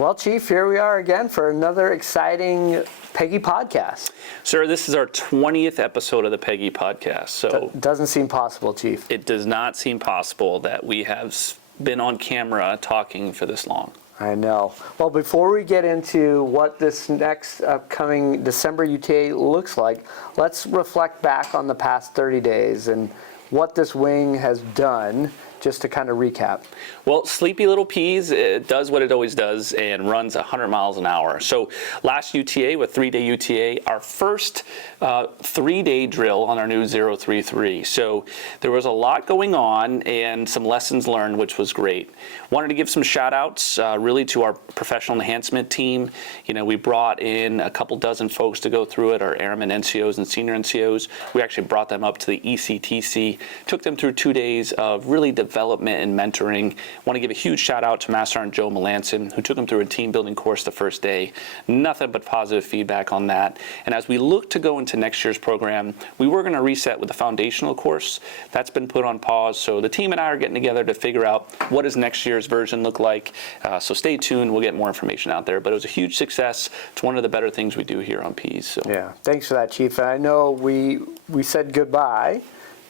Well, Chief, here we are again for another exciting Peggy Podcast. Sir, this is our 20th episode of the Peggy Podcast. So doesn't seem possible, Chief. It does not seem possible that we have been on camera talking for this long. I know. Well, before we get into what this next upcoming December UTA looks like, let's reflect back on the past 30 days and what this wing has done, just to kind of recap. Well, Sleepy Little Peas, it does what it always does and runs 100 miles an hour. So last UTA, with 3-day UTA, our first 3-day drill on our new 033. So there was a lot going on and some lessons learned, which was great. Wanted to give some shout outs really to our professional enhancement team. You know, we brought in a couple dozen folks to go through it, our airmen NCOs and senior NCOs. We actually brought them up to the ECTC, took them through 2 days of really development and mentoring. Want to give a huge shout out to Master Sergeant Joe Melanson, who took them through a team building course the first day. Nothing but positive feedback on that. And as we look to go into next year's program, we were going to reset with the foundational course. That's been put on pause. So the team and I are getting together to figure out what does next year's version look like. So stay tuned. We'll get more information out there. But it was a huge success. It's one of the better things we do here on Peas. So. Yeah, thanks for that, Chief. And I know we said goodbye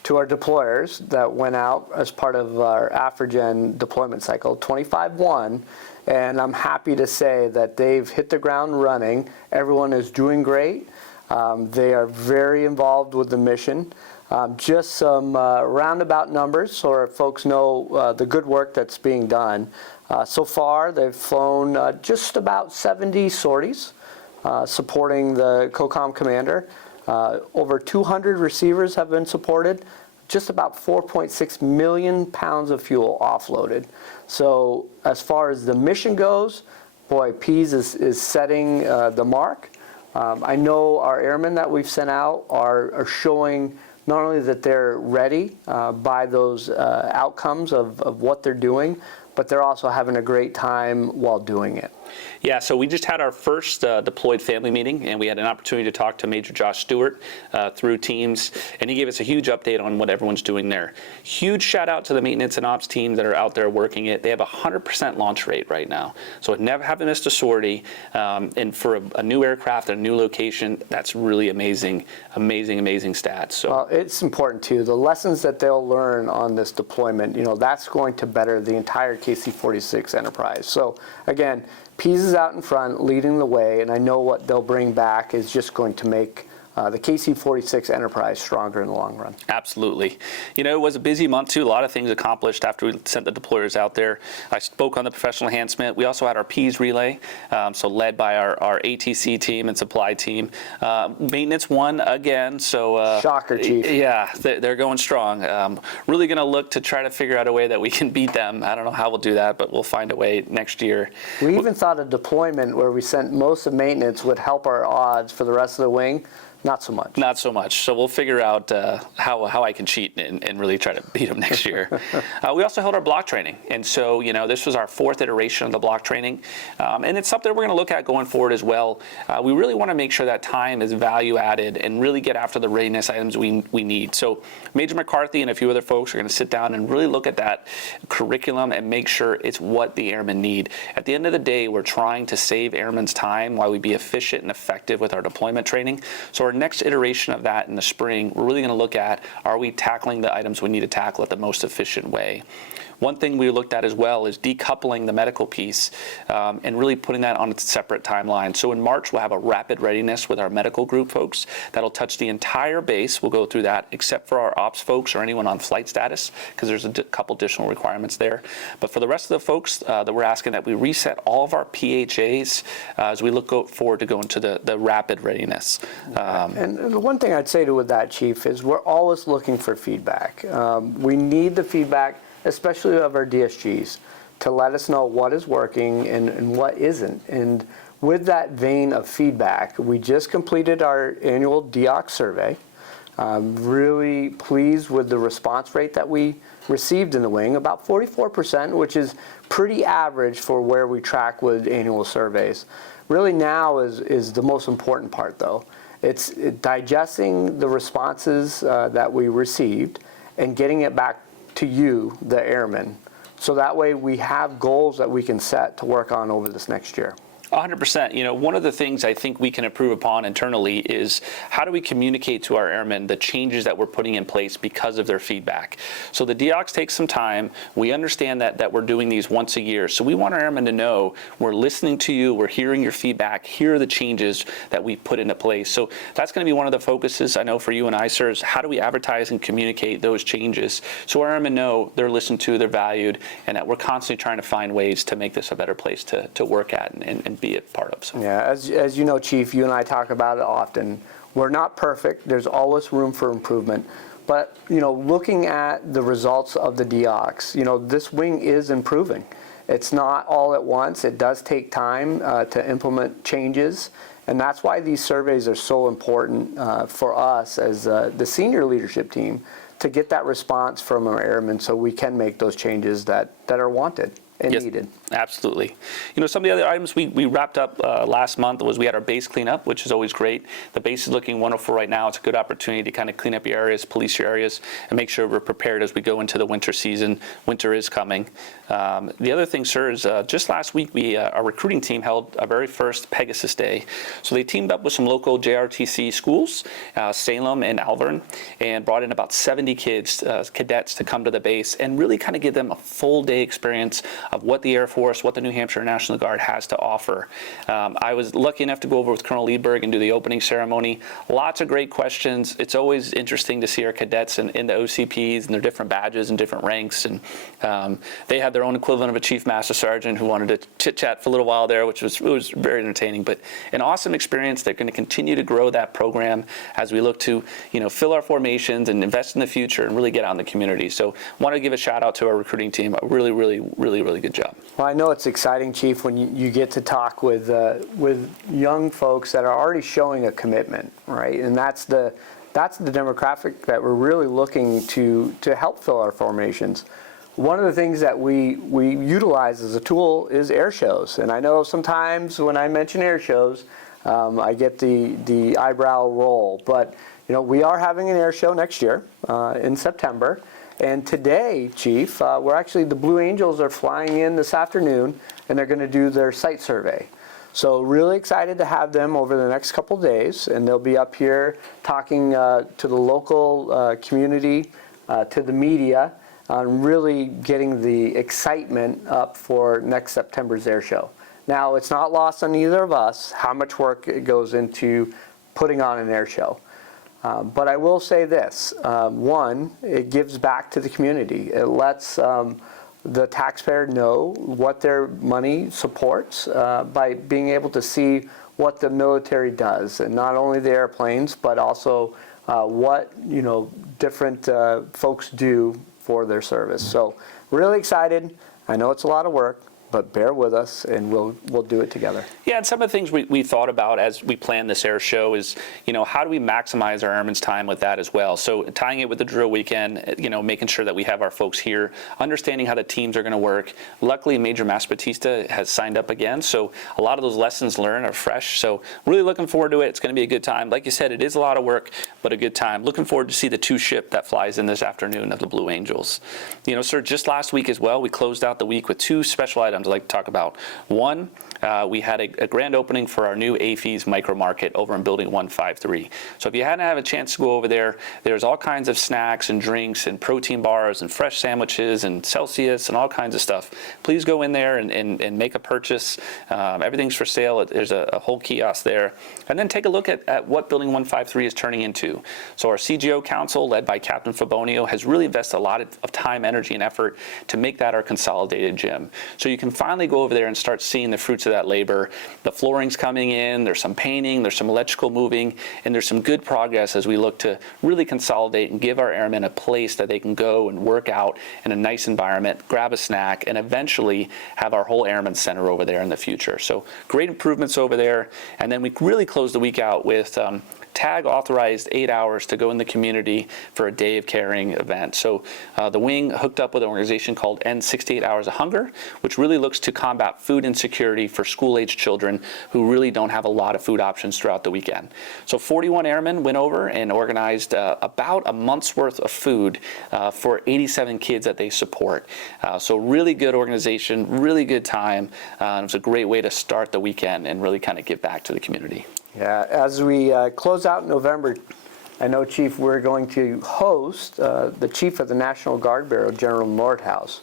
to our deployers that went out as part of our AFRIGEN deployment cycle, 25-1, and I'm happy to say that they've hit the ground running. Everyone is doing great. They are very involved with the mission. Just some roundabout numbers so folks know the good work that's being done. So far, they've flown just about 70 sorties supporting the COCOM commander. Over 200 receivers have been supported, just about 4.6 million pounds of fuel offloaded. So as far as the mission goes, boy, Peas is setting the mark. I know our airmen that we've sent out are showing not only that they're ready by those outcomes of what they're doing, but they're also having a great time while doing it. Yeah, so we just had our first deployed family meeting, and we had an opportunity to talk to Major Josh Stewart through Teams, and he gave us a huge update on what everyone's doing there. Huge shout out to the maintenance and ops team that are out there working it. They have a 100% launch rate right now, so haven't missed a sortie, and for a new aircraft and a new location, that's really amazing stats. So. Well, it's important too. The lessons that they'll learn on this deployment, that's going to better the entire KC-46 enterprise. So again, Peas is out in front, leading the way, and I know what they'll bring back is just going to make the KC-46 enterprise stronger in the long run. Absolutely. It was a busy month too. A lot of things accomplished after we sent the deployers out there. I spoke on the professional enhancement. We also had our Peas relay, so led by our ATC team and supply team. Maintenance won again. So shocker, Chief. Yeah, they're going strong. Really going to look to try to figure out a way that we can beat them. I don't know how we'll do that, but we'll find a way next year. We even thought a deployment where we sent most of maintenance would help our odds for the rest of the wing. Not so much. Not so much. So we'll figure out how I can cheat and really try to beat them next year. We also held our block training. And so, this was our 4th iteration of the block training. And it's something we're going to look at going forward as well. We really want to make sure that time is value added and really get after the readiness items we need. So Major McCarthy and a few other folks are going to sit down and really look at that curriculum and make sure it's what the airmen need. At the end of the day, we're trying to save airmen's time while we be efficient and effective with our deployment training. So our next iteration of that in the spring, we're really going to look at, are we tackling the items we need to tackle at the most efficient way? One thing we looked at as well is decoupling the medical piece and really putting that on a separate timeline. So in March, we'll have a rapid readiness with our medical group folks. That'll touch the entire base. We'll go through that except for our ops folks or anyone on flight status, because there's a couple additional requirements there. But for the rest of the folks that we're asking that we reset all of our PHAs as we look forward to going to the rapid readiness. And the one thing I'd say with that, Chief, is we're always looking for feedback. We need the feedback, especially of our DSGs, to let us know what is working and what isn't. And with that vein of feedback, we just completed our annual DOC survey. Really pleased with the response rate that we received in the wing, about 44%, which is pretty average for where we track with annual surveys. Really now is the most important part, though. It's digesting the responses that we received and getting it back to you, the airmen, so that way we have goals that we can set to work on over this next year. 100%. You know, one of the things I think we can improve upon internally is how do we communicate to our airmen the changes that we're putting in place because of their feedback. So the DEOCs take some time. We understand that we're doing these once a year. So we want our airmen to know we're listening to you, we're hearing your feedback, here are the changes that we put into place. So that's going to be one of the focuses, I know, for you and I, sir, is how do we advertise and communicate those changes so our airmen know they're listened to, they're valued, and that we're constantly trying to find ways to make this a better place to work at and be a part of. So. Yeah, as you know, Chief, you and I talk about it often. We're not perfect. There's always room for improvement. But, looking at the results of the DEOCs, this wing is improving. It's not all at once. It does take time to implement changes. And that's why these surveys are so important for us as the senior leadership team to get that response from our airmen so we can make those changes that are wanted and needed. Absolutely. Some of the other items we wrapped up last month was we had our base cleanup, which is always great. The base is looking wonderful right now. It's a good opportunity to kind of clean up your areas, police your areas, and make sure we're prepared as we go into the winter season. Winter is coming. The other thing, sir, is just last week our recruiting team held our very first Pegasus Day. So they teamed up with some local JRTC schools, Salem and Alvern, and brought in about 70 kids, cadets, to come to the base and really kind of give them a full day experience of what the Air Force, what the New Hampshire National Guard has to offer. I was lucky enough to go over with Colonel Liedberg and do the opening ceremony. Lots of great questions. It's always interesting to see our cadets in the OCPs and their different badges and different ranks. And they had their own equivalent of a Chief Master Sergeant who wanted to chit-chat for a little while there, which was very entertaining. But an awesome experience. They're going to continue to grow that program as we look to fill our formations and invest in the future and really get out in the community. So want to give a shout out to our recruiting team. A really good job. Well, I know it's exciting, Chief, when you get to talk with young folks that are already showing a commitment, right? And that's the demographic that we're really looking to help fill our formations. One of the things that we utilize as a tool is air shows. And I know sometimes when I mention air shows, I get the eyebrow roll. But we are having an air show next year in September. And today, Chief, the Blue Angels are flying in this afternoon, and they're going to do their site survey. So really excited to have them over the next couple days, and they'll be up here talking to the local community, to the media, on really getting the excitement up for next September's air show. Now, it's not lost on either of us how much work it goes into putting on an air show. But I will say this, one, it gives back to the community. It lets the taxpayer know what their money supports by being able to see what the military does, and not only the airplanes, but also what different folks do for their service. So really excited. I know it's a lot of work, but bear with us, and we'll do it together. Yeah, and some of the things we thought about as we planned this air show is, how do we maximize our airmen's time with that as well? So tying it with the drill weekend, making sure that we have our folks here, understanding how the teams are going to work. Luckily, Major Master Batista has signed up again, so a lot of those lessons learned are fresh. So really looking forward to it. It's going to be a good time. Like you said, it is a lot of work, but a good time. Looking forward to see the 2-ship that flies in this afternoon of the Blue Angels. Sir, just last week as well, we closed out the week with 2 special items I'd like to talk about. One, we had a grand opening for our new AFES micro market over in Building 153. So if you hadn't had a chance to go over there, there's all kinds of snacks and drinks and protein bars and fresh sandwiches and Celsius and all kinds of stuff. Please go in there and make a purchase. Everything's for sale. There's a whole kiosk there. And then take a look at what Building 153 is turning into. So our CGO Council, led by Captain Fabonio, has really invested a lot of time, energy, and effort to make that our consolidated gym. So you can finally go over there and start seeing the fruits of that labor. The flooring's coming in, there's some painting, there's some electrical moving, and there's some good progress as we look to really consolidate and give our airmen a place that they can go and work out in a nice environment, grab a snack, and eventually have our whole Airmen Center over there in the future. So great improvements over there. And then we really closed the week out with TAG authorized 8 hours to go in the community for a day of caring event. So the wing hooked up with an organization called End 68 Hours of Hunger, which really looks to combat food insecurity for school-aged children who really don't have a lot of food options throughout the weekend. So 41 airmen went over and organized about a month's worth of food for 87 kids that they support. So really good organization, really good time. It was a great way to start the weekend and really kind of give back to the community. Yeah, as we close out November, I know, Chief, we're going to host the Chief of the National Guard Bureau, General Nordhaus.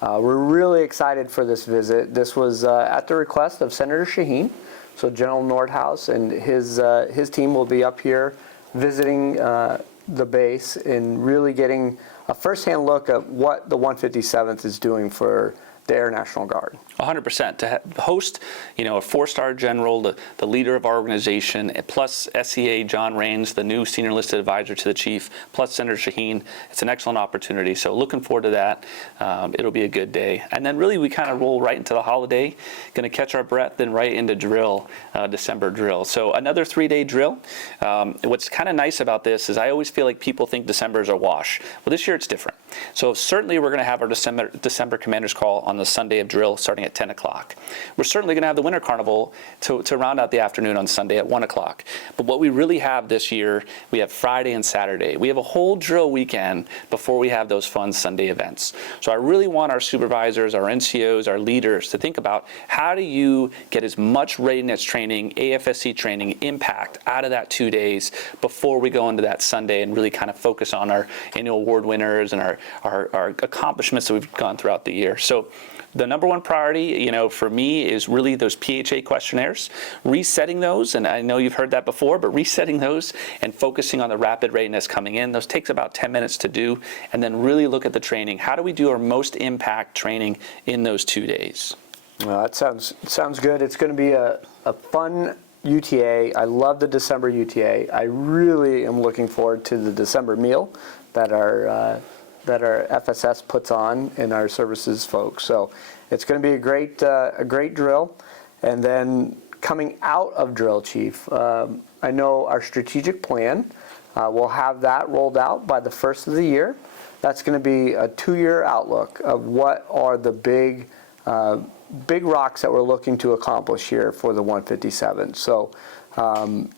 We're really excited for this visit. This was at the request of Senator Shaheen. So General Nordhaus and his team will be up here visiting the base and really getting a firsthand look at what the 157th is doing for the Air National Guard. 100%. To host, a 4-star general, the leader of our organization, plus SEA John Raines, the new senior enlisted advisor to the chief, plus Senator Shaheen, it's an excellent opportunity. So looking forward to that. It'll be a good day. And then really we kind of roll right into the holiday, going to catch our breath, then right into drill, December drill. So another 3-day drill. What's kind of nice about this is I always feel like people think December is a wash. Well, this year it's different. So certainly we're going to have our December Commander's Call on the Sunday of drill starting at 10 o'clock. We're certainly going to have the Winter Carnival to round out the afternoon on Sunday at 1 o'clock. But what we really have this year, we have Friday and Saturday. We have a whole drill weekend before we have those fun Sunday events. So I really want our supervisors, our NCOs, our leaders to think about how do you get as much readiness training, AFSC training, impact out of that 2 days before we go into that Sunday and really kind of focus on our annual award winners and our accomplishments that we've gone throughout the year. So the number one priority, for me is really those PHA questionnaires, resetting those, and I know you've heard that before, but resetting those and focusing on the rapid readiness coming in. Those takes about 10 minutes to do, and then really look at the training. How do we do our most impact training in those 2 days? Well, that sounds good. It's going to be a fun UTA. I love the December UTA. I really am looking forward to the December meal that our FSS puts on in our services folks. So it's going to be a great drill. And then coming out of drill, Chief, I know our strategic plan, we'll have that rolled out by the first of the year. That's going to be a 2-year outlook of what are the big rocks that we're looking to accomplish here for the 157. So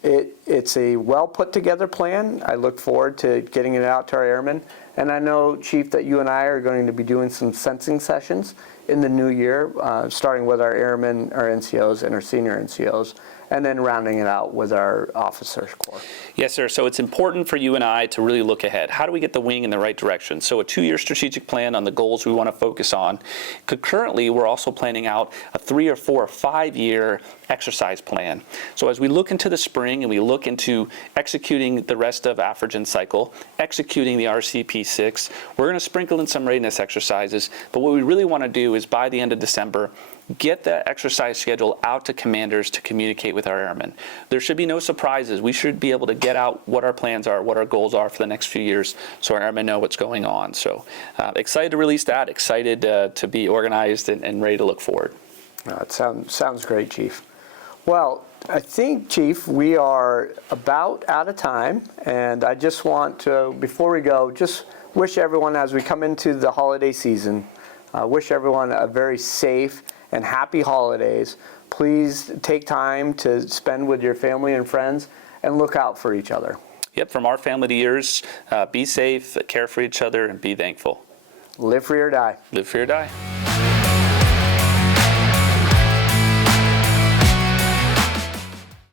it's a well put together plan. I look forward to getting it out to our airmen. And I know, Chief, that you and I are going to be doing some sensing sessions in the new year, starting with our airmen, our NCOs, and our senior NCOs, and then rounding it out with our officers corps. Yes, sir. So it's important for you and I to really look ahead. How do we get the wing in the right direction? So a 2-year strategic plan on the goals we want to focus on. Concurrently, we're also planning out a 3 or 4 or 5-year exercise plan. So as we look into the spring and we look into executing the rest of AFRIGEN cycle, executing the RCP6, we're going to sprinkle in some readiness exercises. But what we really want to do is by the end of December, get that exercise schedule out to commanders to communicate with our airmen. There should be no surprises. We should be able to get out what our plans are, what our goals are for the next few years so our airmen know what's going on. So excited to release that, excited to be organized and ready to look forward. It sounds great, Chief. Well, I think, Chief, we are about out of time, and I just want to, before we go, just wish everyone as we come into the holiday season, wish everyone a very safe and happy holidays. Please take time to spend with your family and friends and look out for each other. Yep, from our family to yours, be safe, care for each other, and be thankful. Live free or die. Live free or die.